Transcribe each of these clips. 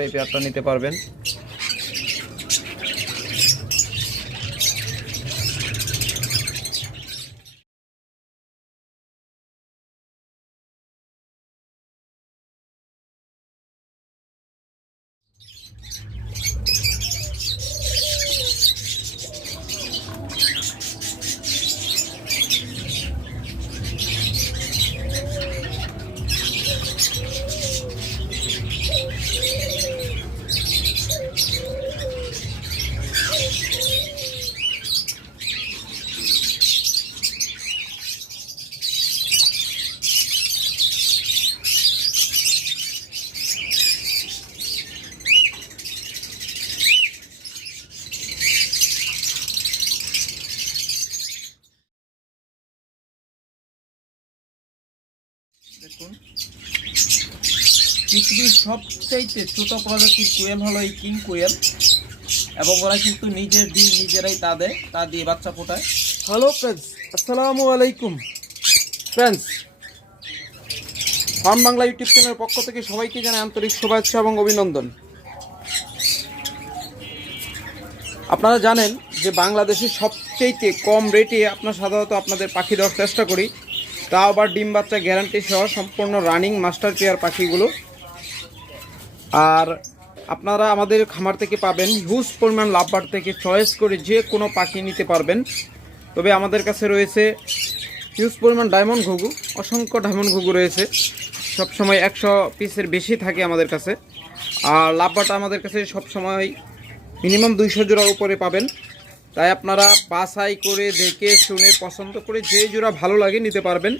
এই পেয়ারটা নিতে পারবেন দেখুন পৃথিবীর সবচাইতে ছোট প্রজাতির কোয়েল হলো এই কিং কোয়েল এবং ওরা কিন্তু নিজের ডিম নিজেরাই তা দেয়, তা দিয়ে বাচ্চা ফোটায়। হ্যালো ফ্রেন্ডস আসসালামু আলাইকুম। ফ্রেন্ডস ফার্ম বাংলা ইউটিউব চ্যানেলের পক্ষ থেকে সবাইকে জানাই আন্তরিক শুভেচ্ছা এবং অভিনন্দন। আপনারা জানেন যে বাংলাদেশে সবচেয়ে কম রেটে আপনার সাধারণত আপনাদের পাখি দেওয়ার চেষ্টা করি। তাও আবার ডিম বাচ্চা গ্যারান্টি সহ সম্পূর্ণ রানিং মাস্টার পেয়ার পাখিগুলো। আর আপনারা আমাদের খামার থেকে পাবেন হিউজ পরিমাণ লাভবার থেকে চয়েস করে যে কোনো পাখি নিতে পারবেন। তবে আমাদের কাছে রয়েছে হিউজ পরিমাণ ডায়মন্ড ঘুঘু, অসংখ্য ডায়মন্ড ঘুঘু রয়েছে। সবসময় একশো পিসের বেশি থাকে আমাদের কাছে। আর লাভবাটা আমাদের কাছে সবসময় মিনিমাম দুইশো জোড়ার উপরে পাবেন। তাই আপনারা বাছাই করে দেখে শুনে পছন্দ করে যে জোড়া ভালো লাগে নিতে পারবেন।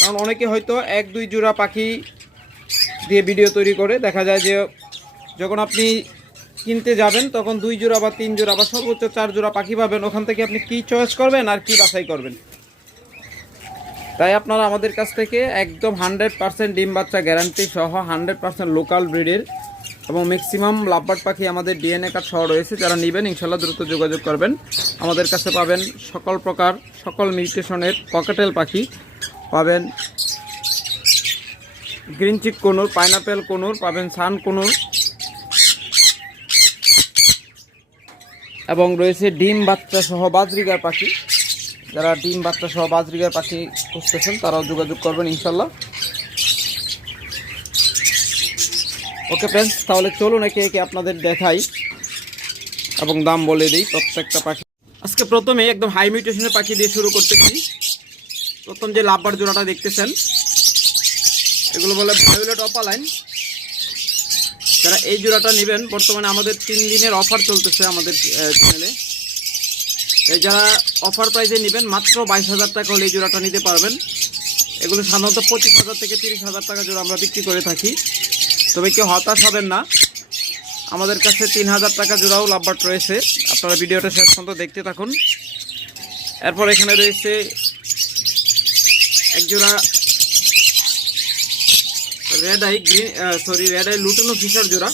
কারণ অনেকে হয়তো এক দুই জোড়া পাখি দিয়ে ভিডিও তৈরি করে, দেখা যায় যে যখন আপনি কিনতে যাবেন, তখন দুই জোড়া বা তিন জোড়া বা সর্বোচ্চ চার জোড়া পাখি পাবেন। ওখান থেকে আপনি কি চয়েস করবেন আর কি বাছাই করবেন? তাই আপনারা আমাদের কাছ থেকে একদম হান্ড্রেড পার্সেন্ট ডিম বাচ্চা গ্যারান্টি সহ হান্ড্রেড পার্সেন্ট লোকাল ব্রিডের এবং ম্যাক্সিমাম লাভবার্ড পাখি আমাদের ডিএনএ কার্ড সহ রয়েছে। যারা নেবেন, ইনশাল্লাহ দ্রুত যোগাযোগ করবেন। আমাদের কাছে পাবেন সকল প্রকার, সকল মিউটেশনের পকেটেল পাখি পাবেন গ্রিন চিক কোনুর, পাইনাপেল কোনুর, পাবেন সান কোনুর। এবং রয়েছে ডিম বাচ্চা সহ বাজরিগার পাখি। যারা ডিম বাচ্চা সহ বাজরিগার পাখি খুঁজতেছেন, তারাও যোগাযোগ করবেন ইনশাল্লাহ। ওকে ফ্রেন্ডস তাহলে চলুন একে একে আপনাদের দেখাই এবং দাম বলে দিই প্রত্যেকটা পাখি। আজকে প্রথমে একদম হাই মিউটেশনের পাখি দিয়ে শুরু করতেছি। প্রথম যে লাভবার জোড়াটা দেখতেছেন এগুলো বলে ভায়োলেট অপালাইন যারা এই জোড়াটা নেবেন, বর্তমানে আমাদের তিন দিনের অফার চলতেছে আমাদের চ্যানেলে এই যারা অফার প্রাইজে নেবেন, মাত্র বাইশ হাজার টাকা হলে এই জোড়াটা নিতে পারবেন। এগুলো সাধারণত পঁচিশ হাজার থেকে তিরিশ হাজার টাকা জোড়া আমরা বিক্রি করে থাকি। তবে কেউ হতাশ হবেন না। আমাদের কাছে তিন হাজার টাকা জোড়াও লাভবার্ট রয়েছে। আপনারা ভিডিওটা শেষ পর্যন্ত দেখতে থাকুন। এরপর এখানে রয়েছে এক জোড়া red eye green sorry red eye lutino Fischer জোড়া।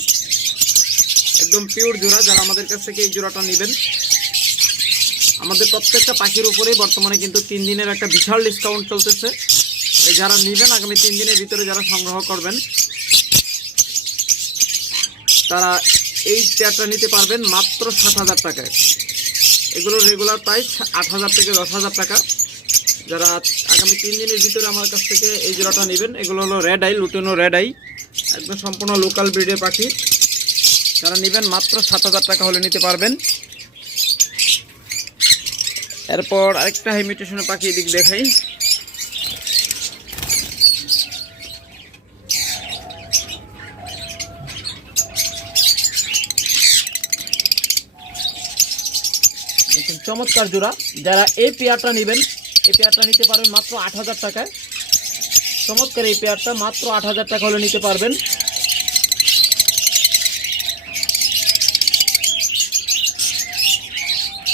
একদম পিওর জোড়া, যারা আমাদের কাছ থেকে এই জোড়াটা নেবেন। আমাদের প্রত্যেকটা পাখির উপরেই বর্তমানে কিন্তু তিন দিনের একটা বিশাল ডিসকাউন্ট চলতেছে। যারা নেবেন, আগামী তিন দিনের ভিতরে যারা সংগ্রহ করবেন, তারা এই চেয়ারটা নিতে পারবেন মাত্র সাত হাজার টাকায়। এগুলোর রেগুলার প্রাইস আট হাজার থেকে দশ হাজার টাকা। যারা আগামী তিন দিনের ভিতরে আমার কাছ থেকে এই জোড়াটা নেবেন, এগুলো হলো red eye lutino red eye একদম সম্পূর্ণ লোকাল ব্রিডের পাখি। যারা নেবেন মাত্র সাত হাজার টাকা হলে নিতে পারবেন। এরপর আরেকটা হাইমিটেশনের পাখি এদিক দেখাই। চমৎকার জোড়া। যারা এই পেয়ারটা নেবেন এই পেয়ারটা নিতে পারবেন মাত্র আট হাজার টাকায়। চমৎকার এই পেয়ারটা মাত্র আট হাজার টাকা হলে নিতে পারবেন।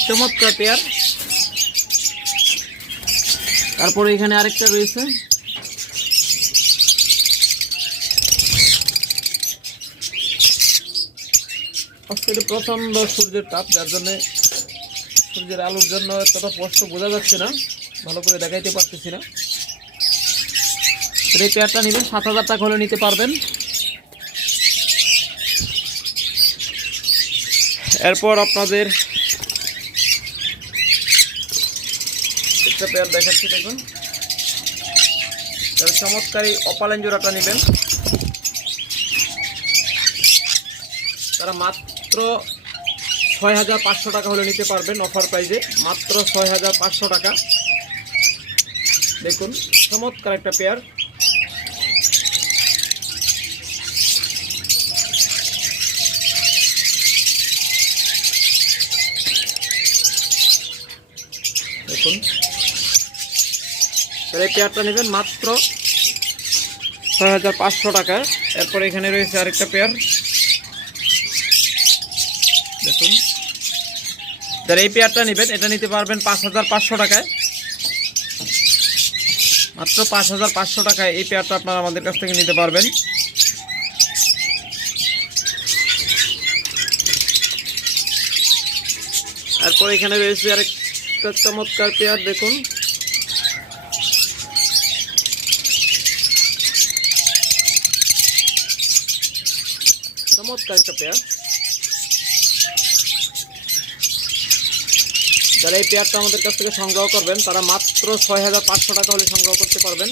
চমৎকার পেয়ার। তারপরে এখানে আরেকটা রয়েছে। প্রচণ্ড সূর্যের তাপ, যার জন্য সূর্যের আলোর জন্য এতটা স্পষ্ট বোঝা যাচ্ছে না। ভালো করে দেখাইতে পারতেছি না। এই পেয়ারটা নেবেন, সাত হাজার টাকা হলে নিতে পারবেন। এরপর আপনাদের একটা পেয়ার দেখাচ্ছি, দেখুন। চমৎকারী অপালেন জোড়াটা নেবেন। তারা মাত্র ছয় হাজার পাঁচশো টাকা হলে নিতে পারবেন অফার প্রাইজে মাত্র ছয় হাজার পাঁচশো টাকা। দেখুন, চমৎকার একটা পেয়ার দেখুন। এই পেয়ারটা নেবেন মাত্র ছয় হাজার পাঁচশো টাকা। এরপর এখানে রয়েছে আরেকটা পেয়ার দেখুন। যারা এই পেয়ারটা নেবেন, এটা নিতে পারবেন পাঁচ হাজার পাঁচশো টাকায়। মাত্র পাঁচ হাজার পাঁচশো টাকায় এই পেয়ারটা আপনারা আমাদের কাছ থেকে নিতে পারবেন। তারপর এখানে রয়েছে আরেকটা চমৎকার পেয়ার, দেখুন চমৎকার একটা পেয়ার যারা এই পেয়ারটা আমাদের কাছ থেকে সংগ্রহ করবেন। তারা মাত্র ছয় হাজার পাঁচশো টাকা হলে সংগ্রহ করতে পারবেন।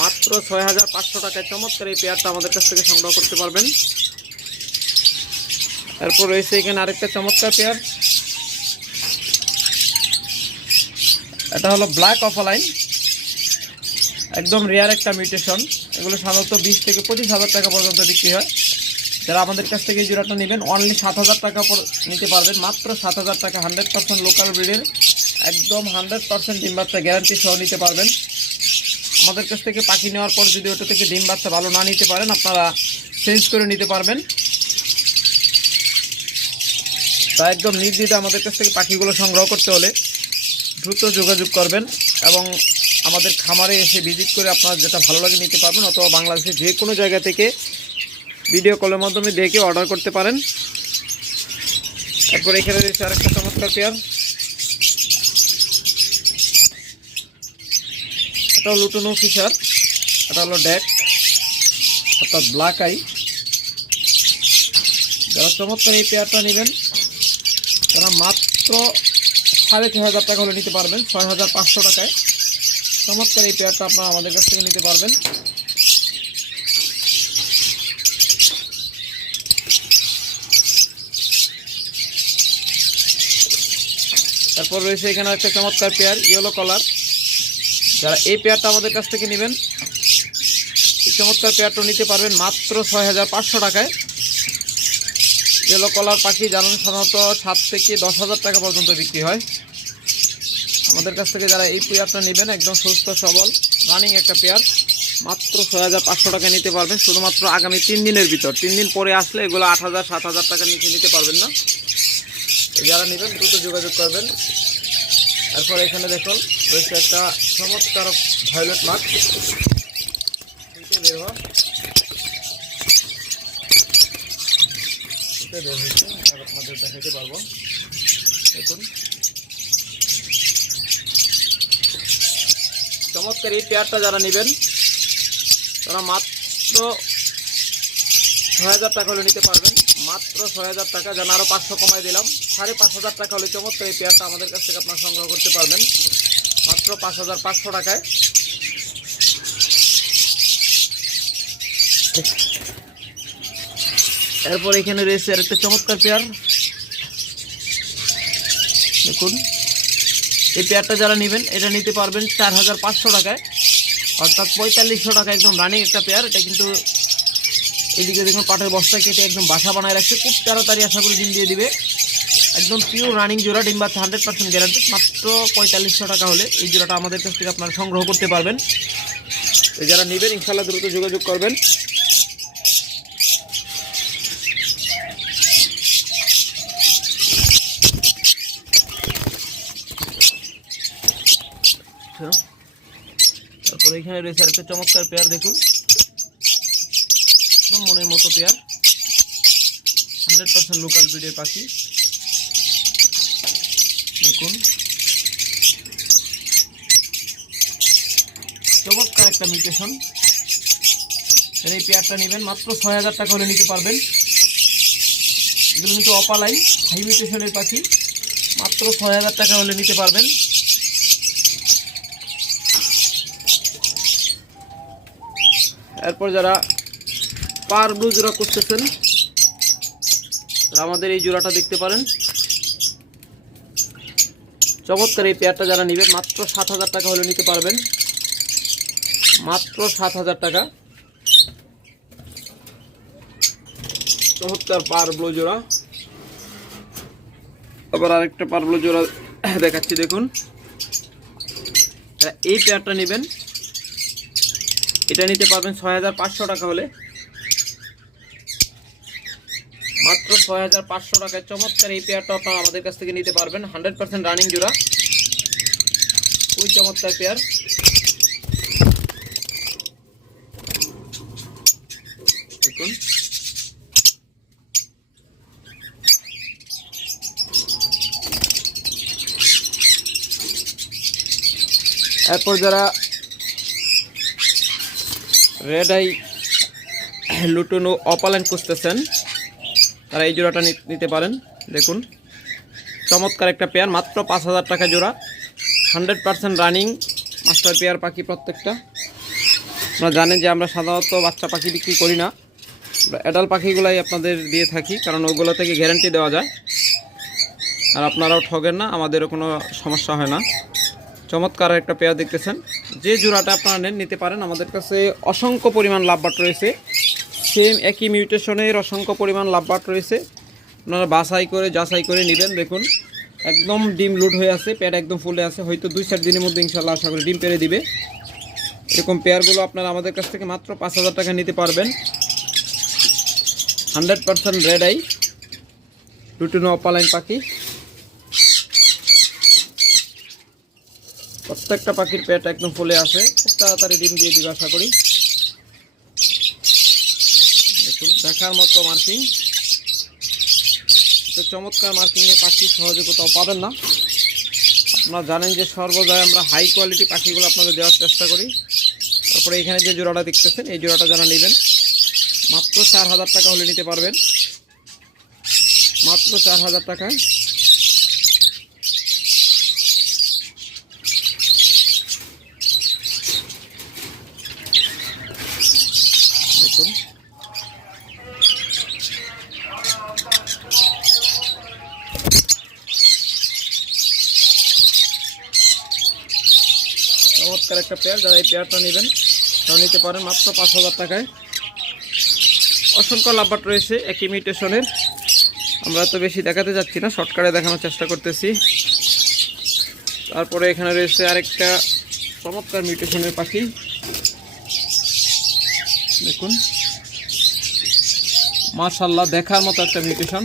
মাত্র ছয় হাজার পাঁচশো টাকায় চমৎকার এই পেয়ারটা আমাদের কাছ থেকে সংগ্রহ করতে পারবেন। এরপর রয়েছে এখানে আরেকটা চমৎকার পেয়ার এটা হলো ব্ল্যাক অফলাইন একদম রেয়ার একটা মিউটেশন এগুলো সাধারণত বিশ থেকে পঁচিশ হাজার টাকা পর্যন্ত বিক্রি হয়। যারা আমাদের কাছ থেকে এই জোড়াটা নেবেন অনলি সাত হাজার টাকা নিতে পারবেন। মাত্র সাত হাজার টাকা হান্ড্রেড পার্সেন্ট লোকাল ব্রিডের একদম হান্ড্রেড পার্সেন্ট ডিম বাচ্চা গ্যারান্টি সহ নিতে পারবেন। আমাদের কাছ থেকে পাখি নেওয়ার পর যদি ওটা থেকে ডিম বাচ্চা ভালো না নিতে পারেন, আপনারা চেঞ্জ করে নিতে পারবেন। তা একদম নির্দ্বিধা আমাদের কাছ থেকে পাখিগুলো সংগ্রহ করতে হলে দ্রুত যোগাযোগ করবেন এবং আমাদের খামারে এসে ভিজিট করে আপনার যেটা ভালো লাগে নিতে পারবেন, অথবা বাংলাদেশের যে কোনো জায়গা থেকে ভিডিও কলের মাধ্যমে দেখে অর্ডার করতে পারেন। তারপর এখানে রয়েছে আরেকটা চমৎকার পেয়ার এটা হলো লুটনো ফিশার এটা হলো ডেক অর্থাৎ ব্ল্যাক আই যারা চমৎকার এই পেয়ারটা নেবেন, তারা মাত্র সাড়ে ছয় হাজার টাকা হলে নিতে পারবেন, ছয় হাজার পাঁচশো টাকায়। চমৎকার এই পেয়ারটা আপনারা আমাদের কাছ থেকে নিতে পারবেন। তারপর রয়েছে এখানে একটা চমৎকার পেয়ার ইয়েলো কালার যারা এই পেয়ারটা আমাদের কাছ থেকে নেবেন, এই চমৎকার পেয়ারটা নিতে পারবেন মাত্র ছয় হাজার পাঁচশো টাকায়। ইয়েলো কলার পাখি জানান সাধারণত সাত থেকে দশ হাজার টাকা পর্যন্ত বিক্রি হয়। আমাদের কাছ থেকে যারা এই পেয়ারটা নেবেন, একদম সুস্থ, সবল রানিং একটা পেয়ার, মাত্র ছয় হাজার পাঁচশো টাকা নিতে পারবেন। শুধুমাত্র আগামী তিন দিনের ভিতর, তিন দিন পরে আসলে এগুলো আট হাজার, সাত হাজার টাকার নিচে নিতে পারবেন না। যারা নেবেন দ্রুত যোগাযোগ করবেন। তারপর এখানে দেখুন, রয়েছে একটা চমৎকার ভায়োলেট মাছ বের পারব। দেখুন। চমৎকার এই পেয়ারটা যারা নেবেন, তারা মাত্র ছয় হাজার টাকা হলে নিতে পারবেন। মাত্র ছয় হাজার টাকা, যেন আরও পাঁচশো কমাই দিলাম। সাড়ে পাঁচ হাজার টাকা হলে চমৎকার এই পেয়ারটা আমাদের কাছ থেকে আপনারা সংগ্রহ করতে পারবেন। মাত্র পাঁচ হাজার পাঁচশো টাকায়। এরপর এখানে রয়েছে আর একটা চমৎকার পেয়ার। দেখুন। এই পেয়ারটা যারা নেবেন, এটা নিতে পারবেন চার হাজার পাঁচশো টাকায়। অর্থাৎ পঁয়তাল্লিশশো টাকা একদম রানিং একটা পেয়ার। এটা কিন্তু এদিকে দেখুন পাটের বস্তা কেটে একদম বাসা বানায় রাখছে। খুব তাড়াতাড়ি আশা করি দিন দিয়ে দিবে। একদম পিওর রানিং জোড়া, ডিম বাচ্চা হান্ড্রেড পার্সেন্ট গ্যারান্টি মাত্র পঁয়তাল্লিশশো টাকা হলে এই জোড়াটা আমাদের কাছ থেকে আপনারা সংগ্রহ করতে পারবেন। তো যারা নেবেন ইনশাল্লাহ দ্রুত যোগাযোগ করবেন। আচ্ছা। তারপরে এখানে রয়েছে আরেকটা চমৎকার পেয়ার দেখুন। একদম মনের মতো পেয়ার হান্ড্রেড পার্সেন্ট লোকাল ব্রিডের পাখি। দেখুন। চমৎকার একটা মিউটেশন এই পেয়ারটা নেবেন, মাত্র ছয় হাজার টাকা হলে নিতে পারবেন। এগুলো কিন্তু অপালাইন হাই মিউটেশনের পাখি। মাত্র ছয় হাজার টাকা হলে নিতে পারবেন। এরপর যারা পার ব্লু জোড়া করতেছেন আমাদের এই জোড়াটা দেখতে পারেন। চমৎকার এই পেয়ারটা যারা নেবেন, মাত্র সাত হাজার টাকা হলে নিতে পারবেন। মাত্র সাত হাজার টাকা। চমৎকার পারব্লো জোড়া। আবার আরেকটা পারব্লো জোড়া দেখাচ্ছি, দেখুন। এই পেয়ারটা নেবেন, এটা নিতে পারবেন ছয় হাজার পাঁচশো টাকা হলে মাত্র ছয় হাজার পাঁচশো টাকায় চমৎকার এই পেয়ারটা আপনারা আমাদের কাছ থেকে নিতে পারবেন। হান্ড্রেড পার্সেন্ট রানিং জোড়া। খুবই চমৎকার পেয়ার দেখুন। এরপর যারা রেড আই লুটুনু অপালাইন খুঁজতেছেন তারা এই জোড়াটা নিতে পারেন। দেখুন। চমৎকার একটা পেয়ার মাত্র পাঁচ হাজার টাকা জোড়া। Hundred percent running master pair পাখি প্রত্যেকটা। আপনারা জানেন যে আমরা সাধারণত বাচ্চা পাখি বিক্রি করি না। অ্যাডাল পাখিগুলাই আপনাদের দিয়ে থাকি, কারণ ওগুলো থেকে গ্যারান্টি দেওয়া যায়। আর আপনারাও ঠগেন না, আমাদেরও কোনো সমস্যা হয় না। চমৎকার একটা পেয়ার দেখতেছেন। যে জোড়াটা আপনারা নেন, নিতে পারেন। আমাদের কাছে অসংখ্য পরিমাণ লাভবাট রয়েছে। সেম একই মিউটেশনের অসংখ্য পরিমাণ লাভবাট রয়েছে। আপনারা বাছাই করে, যাচাই করে নেবেন, দেখুন। একদম ডিম লুট হয়ে আছে পেয়ার একদম ফুলে আছে। হয়তো দুই চার দিনের মধ্যে ইনশাল্লাহ আশা করি ডিম পেরে দিবে। এরকম পেয়ারগুলো আপনারা আমাদের কাছ থেকে মাত্র পাঁচ হাজার টাকা নিতে পারবেন। Hundred percent red eye lutino opaline পাখি। প্রত্যেকটা পাখির পেট একদম ফুলে আসে খুব তাড়াতাড়ি ডিম দিয়ে দিবে আশা করি দেখুন দেখার মতো মার্কিং তো চমৎকার মার্কিংয়ে পাখি সহজে কোথাও পাবেন না। আপনারা জানেন যে সর্বদায় আমরা হাই কোয়ালিটি পাখিগুলো আপনাদের দেওয়ার চেষ্টা করি। তারপরে এখানে যে জোড়াটা দেখতেছেন, এই জোড়াটা যারা নেবেন, মাত্র চার হাজার টাকা হলে নিতে পারবেন। মাত্র চার হাজার টাকায় দেখুন চমৎকার একটা পেয়ার, যারা এই পেয়ারটা নেবেন, তারা নিতে পারেন মাত্র পাঁচ হাজার টাকায়। অসংখ্য লাভবাট রয়েছে একই মিউটেশনের আমরা তো বেশি দেখাতে যাচ্ছি না, শর্টকাটে দেখানোর চেষ্টা করতেছি। তারপরে এখানে রয়েছে আরেকটা চমৎকার মিউটেশনের পাখি। দেখুন। মার্শাল্লাহ দেখার মতো একটা মিউটেশন।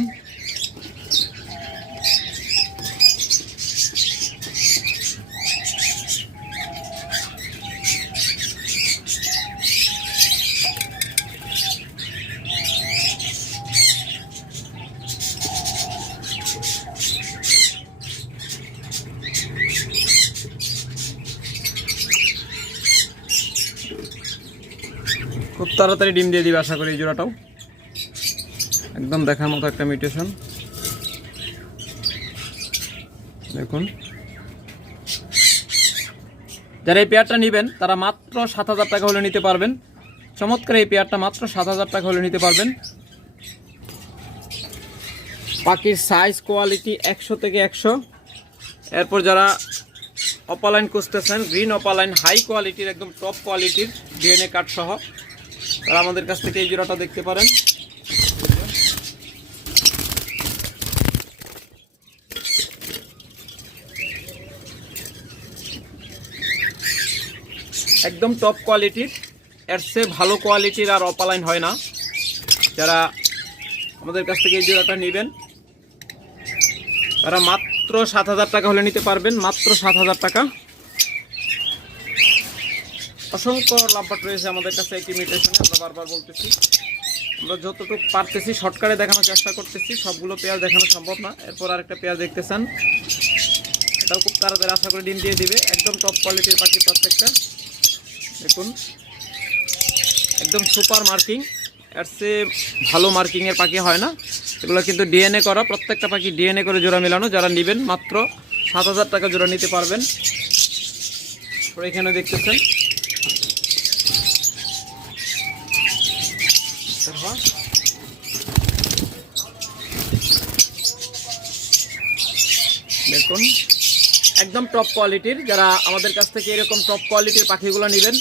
তাড়াতাড়ি ডিম দিয়ে দিবে, আশা করি এই জোড়াটাও। একদম দেখার মতো একটা মিউটেশন। দেখুন। যারা এই পেয়ারটা নেবেন, তারা মাত্র সাত হাজার টাকা হলে নিতে পারবেন। চমৎকার এই পেয়ারটা মাত্র সাত হাজার টাকা হলে নিতে পারবেন। পাখির সাইজ কোয়ালিটি একশো থেকে একশো। এরপর যারা অপালাইন খুঁজতেছেন গ্রিন অপালাইন হাই কোয়ালিটির একদম টপ কোয়ালিটির ডিএনএ কার্ড সহ। তারা আমাদের কাছ থেকে এই জোড়াটা দেখতে পারেন। একদম টপ কোয়ালিটির এর চেয়ে ভালো কোয়ালিটির আর অপালাইন হয় না। যারা আমাদের কাছ থেকে এই জোড়াটা নেবেন, তারা মাত্র সাত হাজার টাকা হলে নিতে পারবেন, মাত্র সাত হাজার টাকা। অসংখ্য লাভবাট রয়েছে আমাদের কাছে, একটি মিউটেশনে আমরা বারবার বলতেছি। আমরা যতটুকু পারতেছি শর্টকাটে দেখানোর চেষ্টা করতেছি, সবগুলো পেঁয়াজ দেখানো সম্ভব না। এরপর আরেকটা পেঁয়াজ দেখতেছেন। এটাও খুব তাড়াতাড়ি আশা করে ডিম দিয়ে দিবে। একদম টপ কোয়ালিটির পাখি প্রত্যেকটা। দেখুন, একদম সুপার মার্কিং এর সে ভালো মার্কিংয়ের পাখি হয় না। এগুলো কিন্তু ডিএনএ করা। প্রত্যেকটা পাখি ডিএনএ করে জোড়া মেলানো। যারা নেবেন মাত্র সাত হাজার টাকা জোড়া নিতে পারবেন। এখানে দেখতেছেন। দেখুন, একদম টপ কোয়ালিটির যারা আমাদের কাছ থেকে এরকম টপ কোয়ালিটির পাখিগুলো নেবেন,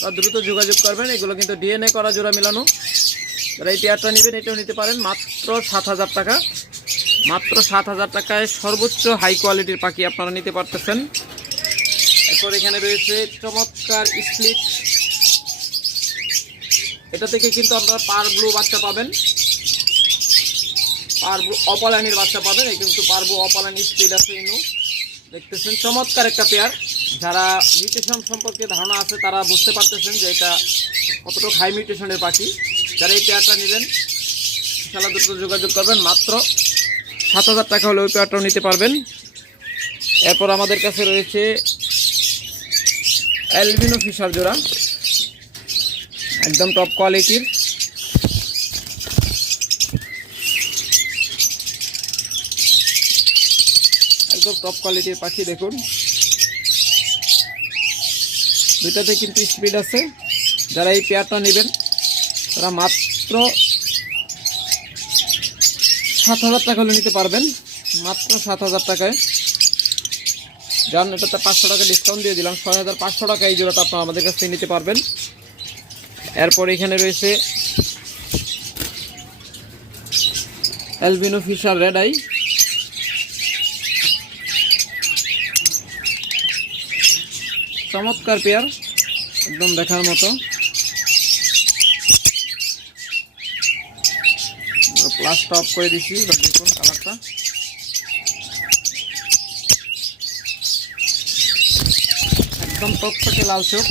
তারা দ্রুত যোগাযোগ করবেন। এগুলো কিন্তু ডিএনএ করা জোড়া মেলানো। যারা এই পেয়ারটা নেবেন, এটাও নিতে পারেন। মাত্র সাত হাজার টাকা। মাত্র সাত হাজার টাকায় সর্বোচ্চ হাই কোয়ালিটির পাখি আপনারা নিতে পারতেছেন। এরপর এখানে রয়েছে চমৎকার স্প্লিট এটা থেকে কিন্তু আপনারা পার ব্লু বাচ্চা পাবেন। পারব অপালানির বাচ্চা পাবেন। এই কিন্তু পারব অপালানি স্পিড আছে ইনু দেখতেছেন, চমৎকার একটা পেয়ার যারা মিউটেশন সম্পর্কে ধারণা আছে, তারা বুঝতে পারতেছেন যে এটা কতটুকু হাই মিউটেশনের পাখি। যারা এই পেয়ারটা নেবেন খেলা দ্রুত যোগাযোগ করবেন। মাত্র সাত হাজার টাকা হলে ওই পেয়ারটাও নিতে পারবেন। এরপর আমাদের কাছে রয়েছে অ্যালবিনো ফিশার জোড়া। একদম টপ কোয়ালিটির একদম টপ কোয়ালিটির পাখি, দেখুন। দুইটাতে কিন্তু স্পিড আছে। যারা এই পেয়ারটা নেবেন, তারা মাত্র সাত হাজার টাকা হলে নিতে পারবেন। মাত্র সাত হাজার টাকায়। যান এটাতে পাঁচশো টাকা ডিসকাউন্ট দিয়ে দিলাম, ছয় হাজার পাঁচশো টাকা এই জোড়াটা আপনারা আমাদের কাছ থেকে নিতে পারবেন। এরপর এখানে রয়েছে অ্যালবিনো ফিশার রেড আই। চমৎকার পেয়ার, একদম দেখার মতো। প্লাসটা অফ করে দিছি দেখুন কালারটা। একদম টকটকে লাল চোখ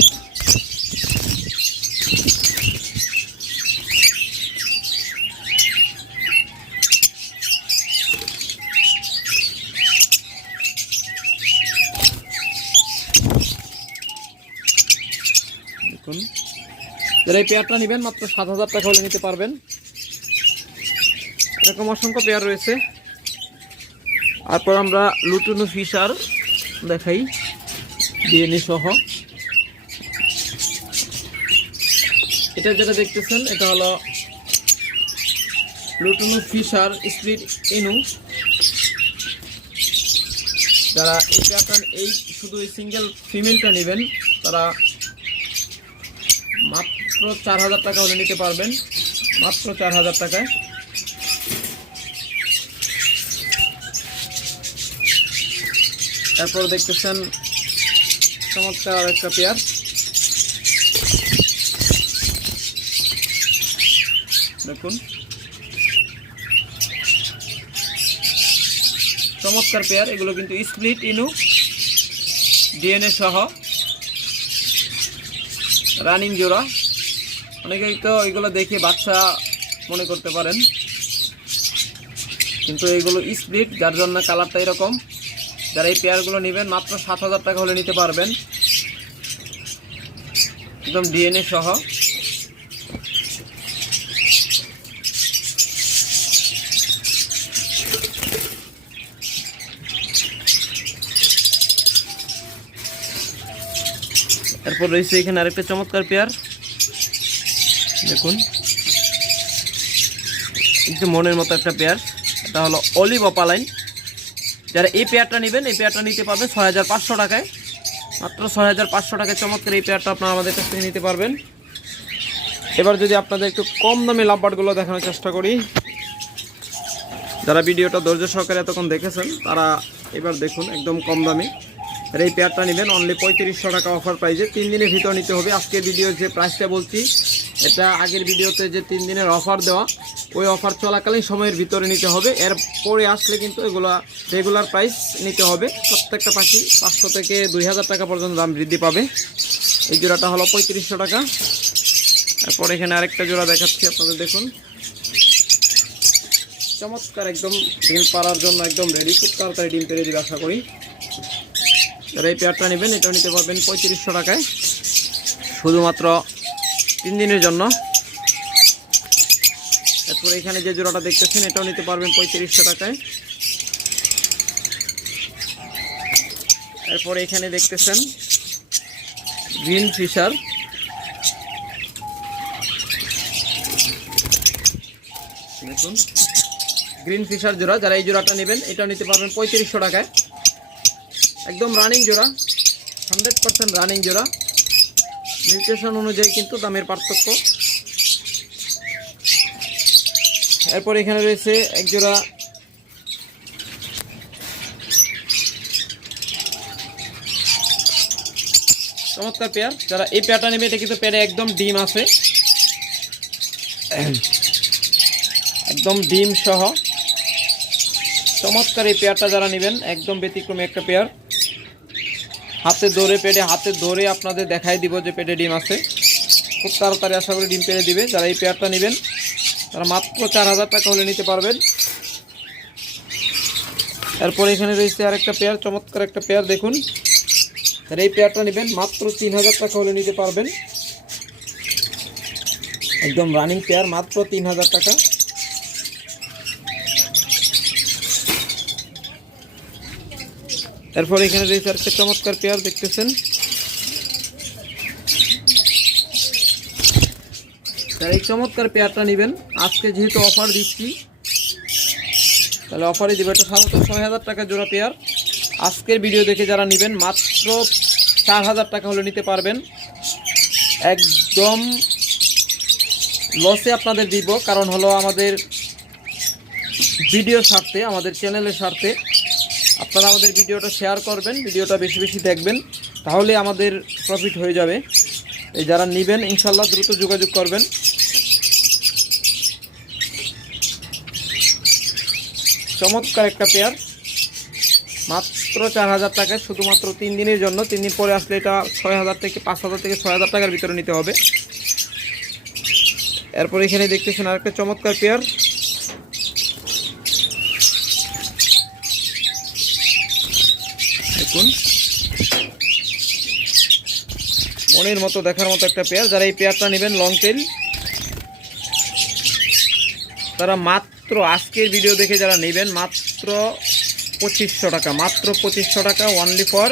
দেখুন যারা এই পেয়ারটা নেবেন, মাত্র সাত হাজার টাকা হলে নিতে পারবেন। এরকম অসংখ্য পেয়ার রয়েছে। তারপর আমরা লুটুনু ফিশার দেখাই ডিএনএ সহ। এটা যেটা দেখতেছেন, এটা হলো লুটুনু ফিশার স্প্লিট ইনু। যারা এই পেয়ারটা, এই শুধু এই সিঙ্গেল ফিমেলটা নেবেন, তারা মাত্র চার হাজার টাকা হলে নিতে পারবেন। মাত্র চার হাজার টাকায়। তারপর দেখতেছেন চমৎকার একটা পেয়ার। দেখুন। চমৎকার পেয়ার। এগুলো কিন্তু স্প্লিট, ইনু, ডিএনএ সহ। রানিং জোড়া। অনেকেই তো এগুলো দেখে বাচ্চা মনে করতে পারেন। কিন্তু এগুলো স্প্লিট যার জন্য কালারটা এরকম। যারা এই পেয়ারগুলো নেবেন, মাত্র সাত হাজার টাকা হলে নিতে পারবেন। একদম ডিএনএ সহ। এরপর রয়েছে এখানে আরেকটা চমৎকার পেয়ার। দেখুন। একটু মনের মতো একটা পেয়ার এটা হলো অলিভ অপালাইন যারা এই পেয়ারটা নেবেন, এই পেয়ারটা নিতে পারবেন ছয় হাজার পাঁচশো টাকায়। মাত্র ছয় হাজার পাঁচশো টাকায় চমৎকার এই পেয়ারটা আপনারা আমাদের কাছ থেকে নিতে পারবেন। এবার যদি আপনাদের একটু কম দামে লাভবারগুলো দেখানোর চেষ্টা করি। যারা ভিডিওটা ধৈর্য সহকারে এতক্ষণ দেখেছেন, তারা এবার দেখুন একদম কম দামে। আর এই পেয়ারটা নেবেন অনলি পঁয়ত্রিশশো টাকা অফার প্রাইজে তিন দিনের ভিতর নিতে হবে। আজকে ভিডিওর যে প্রাইসটা বলছি এটা আগের ভিডিওতে যে তিন দিনের অফার দেওয়া, ওই অফার চলাকালীন সময়ের ভিতরে নিতে হবে। এর পরে আসলে কিন্তু এগুলো রেগুলার প্রাইস নিতে হবে। প্রত্যেকটা পাখি পাঁচশো থেকে দুই হাজার টাকা পর্যন্ত দাম বৃদ্ধি পাবে। এই জোড়াটা হলো পঁয়ত্রিশশো টাকা। তারপর এখানে আরেকটা জোড়া দেখাচ্ছি, আপনাদের দেখুন। চমৎকার একদম ডিম পাড়ার জন্য একদম রেডি খুব তাড়াতাড়ি ডিম পেরে দিবে আশা করি। যারা এই পেয়ারটা নেবেন, এটাও নিতে পারবেন পঁয়ত্রিশশো টাকায়। শুধুমাত্র তিন দিনের জন্য। এরপর এখানে যে জোড়াটা দেখতেছেন, এটাও নিতে পারবেন পঁয়ত্রিশশো টাকায়। এরপর এখানে দেখতেছেন, গ্রিন ফিশার। গ্রিন ফিশার জোড়া, যারা এই জোড়াটা নেবেন, এটাও নিতে পারবেন পঁয়ত্রিশশো টাকায়। একদম রানিং জোড়া হান্ড্রেড পার্সেন্ট রানিং জোড়া। নিউট্রিশন অনুযায়ী কিন্তু দামের পার্থক্য। এরপর এখানে রয়েছে এক জোড়া চমৎকার পেয়ার। যারা এই পেয়ারটা নেবে, এটা কিন্তু পেয়ারে একদম ডিম আছে। একদম ডিম সহ। চমৎকার এই পেয়ারটা যারা নেবেন, একদম ব্যতিক্রমী একটা পেয়ার। হাতে ধরে, পেটে হাতে ধরে আপনাদের দেখাই দিব যে পেটে ডিম আছে। খুব তাড়াতাড়ি আশা করি ডিম পেড়ে দিবে। যারা এই পেয়ারটা নেবেন, তারা মাত্র চার হাজার টাকা হলে নিতে পারবেন। এরপর এখানে রয়েছে আরেকটা পেয়ার, চমৎকার একটা পেয়ার দেখুন। যারা এই পেয়ারটা নেবেন, মাত্র তিন হাজার টাকা হলে নিতে পারবেন। একদম রানিং পেয়ার, মাত্র তিন হাজার টাকা। এরপর এখানে রয়েছে আরেকটা চমৎকার পেয়ার দেখতেছেন। এই চমৎকার পেয়ারটা নেবেন। আজকে যেহেতু অফার দিচ্ছি, তাহলে অফারে দিব এটা সাধারণত ছয় হাজার টাকা জোড়া পেয়ার। আজকের ভিডিও দেখে যারা নেবেন, মাত্র চার হাজার টাকা হলে নিতে পারবেন। একদম লসে আপনাদের দিব, কারণ হলো আমাদের ভিডিও স্বার্থে আমাদের চ্যানেলের স্বার্থে আপনারা আমাদের ভিডিওটা শেয়ার করবেন, ভিডিওটা বেশি বেশি দেখবেন, তাহলে আমাদের প্রফিট হয়ে যাবে। এই যারা নেবেন ইনশাল্লাহ দ্রুত যোগাযোগ করবেন। চমৎকার একটা পেয়ার মাত্র চার হাজার টাকায়, শুধুমাত্র তিন দিনের জন্য। তিন দিন পরে আসলে এটা ছয় হাজার থেকে পাঁচ হাজার থেকে ছয় হাজার টাকার ভিতরে নিতে হবে। এরপর এখানে দেখতেছেন আরেকটা চমৎকার পেয়ার দেখুন। মনের মতো দেখার মতো একটা পেয়ার যারা এই পেয়ারটা নেবেন লং টেল তারা মাত্র আজকের ভিডিও দেখে যারা নেবেন, মাত্র পঁচিশশো টাকা, মাত্র পঁচিশশো টাকা অনলি ফর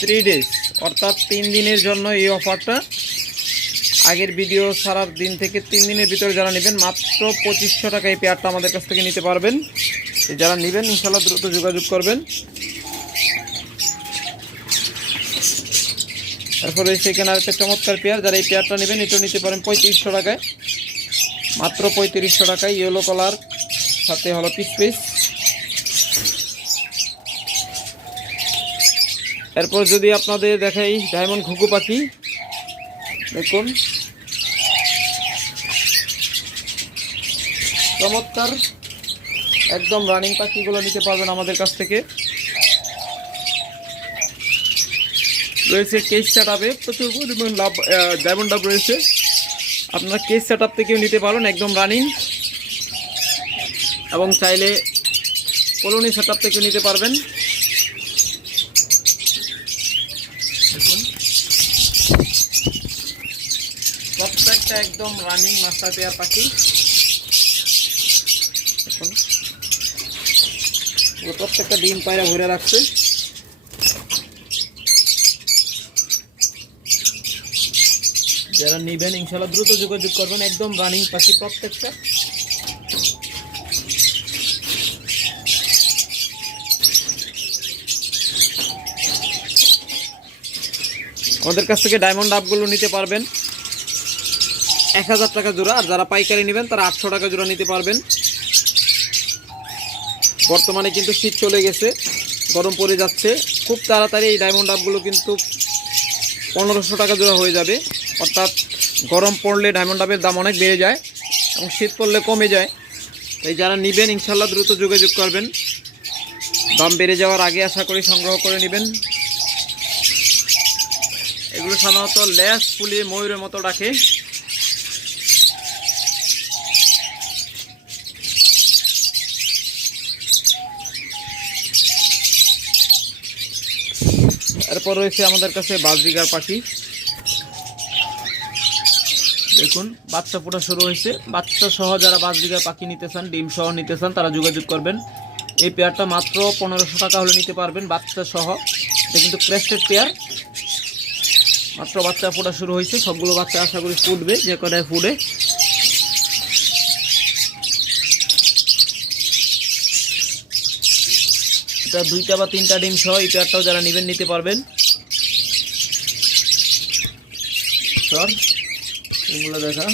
থ্রি ডেজ অর্থাৎ তিন দিনের জন্য এই অফারটা আগের ভিডিও ছাড়ার দিন থেকে তিন দিনের ভিতরে যারা নেবেন, মাত্র পঁচিশশো টাকা এই পেয়ারটা আমাদের কাছ থেকে নিতে পারবেন। যারা নেবেন ইনশাল্লাহ দ্রুত যোগাযোগ করবেন। তারপরে সেখানে আরেকটা চমৎকার পেয়ার, যারা এই পেয়ারটা নেবেন এটা নিতে পারেন পঁয়ত্রিশশো টাকায়। মাত্র পঁয়ত্রিশশো টাকায় ইয়েলো কালার সাথে হলো পিস পিস এরপর যদি আপনাদের দেখাই ডায়মন্ড ঘুঘু পাখি, দেখুন। চমৎকার, একদম রানিং পাখিগুলো নিতে পারবেন আমাদের কাছ থেকে। রয়েছে কেস সেট আপে প্রচুর পরিমাণ লাভ ডায়মন্ড ডাব রয়েছে। আপনারা কেস সেট আপ থেকেও নিতে পারেন, একদম রানিং এবং চাইলে কলোনি সেট আপ থেকেও নিতে পারবেন। প্রত্যেকটা একদম রানিং মাস্টার পেয়ার পাখি। এগুলো প্রত্যেকটা ডিম পায়রা ভরে রাখছে। যারা নেবেন ইনশাল্লাহ দ্রুত যোগাযোগ করবেন, একদম রানিং পাখি প্রত্যেকটা। আমাদের কাছ থেকে ডায়মন্ড আপগুলো নিতে পারবেন। এক হাজার টাকা জোড়া, আর যারা পাইকারি নেবেন, তারা আটশো টাকা জোড়া নিতে পারবেন। বর্তমানে কিন্তু শীত চলে গেছে, গরম পড়ে যাচ্ছে। খুব তাড়াতাড়ি এই ডায়মন্ড আপগুলো কিন্তু পনেরোশো টাকা জোড়া হয়ে যাবে। অর্থাৎ গরম পড়লে ডায়মন্ড আপের দাম অনেক বেড়ে যায় এবং শীত পড়লে কমে যায়। তাই যারা নেবেন ইনশাল্লাহ দ্রুত যোগাযোগ করবেন। দাম বেড়ে যাওয়ার আগে আশা করি সংগ্রহ করে নেবেন। এগুলো সাধারণত ল্যাস ফুলিয়ে ময়ূরের মতো ডাকে। এরপর রয়েছে আমাদের কাছে বাজরিগার পাখি। দেখুন, বাচ্চা ফোটা শুরু হয়েছে। বাচ্চা সহ যারা বাজরিগার পাখি নিতে চান, ডিম সহ নিতে চান, তারা যোগাযোগ করবেন। এই পেয়ারটা মাত্র পনেরোশো টাকা হলে নিতে পারবেন বাচ্চা সহ। এটা কিন্তু ক্রেস্টেড পেয়ার। মাত্র বাচ্চা ফোটা শুরু হয়েছে। সবগুলো বাচ্চা আশা করি ফুটবে, যে কটায় ফুটে। এটা দুইটা বা তিনটা ডিম সহ এই পেয়ারটাও যারা নেবেন, নিতে পারবেন। সর এগুলো দেখা।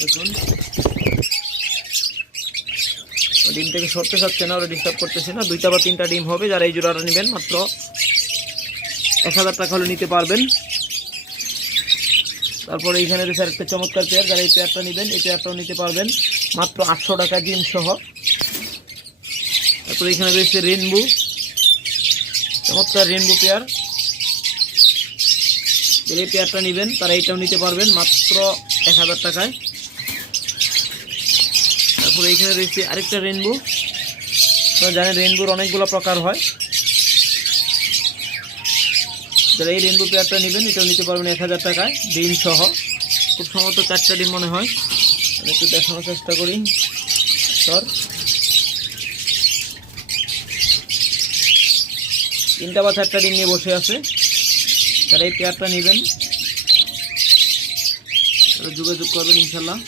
দেখুন। ডিম থেকে সরতে চাচ্ছে না ওরা ডিস্টার্ব করতেছে না। দুইটা বা তিনটা ডিম হবে, যারা এই জোড়াটা নেবেন মাত্র এক হাজার টাকা হলে নিতে পারবেন। তারপরে এইখানে রয়েছে একটা চমৎকার পেয়ার যারা এই পেয়ারটা নেবেন, এই পেয়ারটাও নিতে পারবেন। মাত্র আটশো টাকা ডিম সহ। তারপরে এখানে রয়েছে রেনবো চমৎকার রেনবো পেয়ার যারা এই পেয়ারটা নেবেন, তারা এইটাও নিতে পারবেন মাত্র এক হাজার টাকায়। তারপরে এইখানে রয়েছে আরেকটা রেনবো আপনারা জানেন রেনবোর অনেকগুলো প্রকার হয়। যারা এই রেনবো পেয়ারটা নেবেন, এটাও নিতে পারবেন এক হাজার টাকায়, ডিম সহ। খুব সম্ভবত চারটা ডিম মনে হয়। আমি একটু দেখানোর চেষ্টা করি সর তিনটা বা চারটা ডিম নিয়ে বসে আছে। যারা এই পেয়ারটা নেবেন, তারা যোগাযোগ করবেন ইনশাল্লাহ।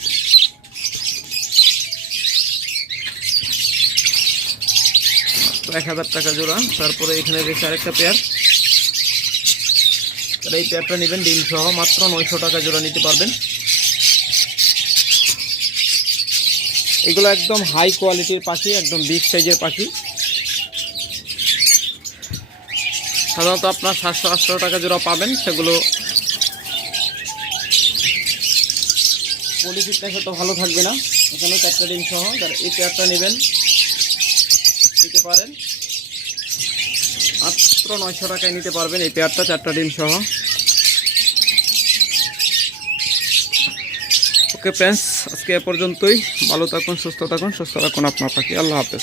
এক হাজার টাকা জোড়া, তারপরে এখানে রয়েছে আরেকটা পেয়ার তারা এই পেয়ারটা নেবেন, ডিম সহ মাত্র নয়শো টাকা জোড়া নিতে পারবেন। এগুলো একদম হাই কোয়ালিটির পাখি, একদম বিগ সাইজের পাখি। সাধারণত আপনার সাতশো আটশো টাকা জোড়া পাবেন, সেগুলো পলিসিটা তো ভালো থাকবে না। এখানে চারটা ডিম সহ এই পেয়ারটা নেবেন, নিতে পারেন। মাত্র নয়শো টাকায় নিতে পারবেন এই পেয়ারটা চারটা ডিম সহ। ওকে ফ্রেন্ডস আজকে এ পর্যন্তই। ভালো থাকুন, সুস্থ থাকুন সুস্থ থাকুন আপনার পাখি আল্লাহ হাফেজ।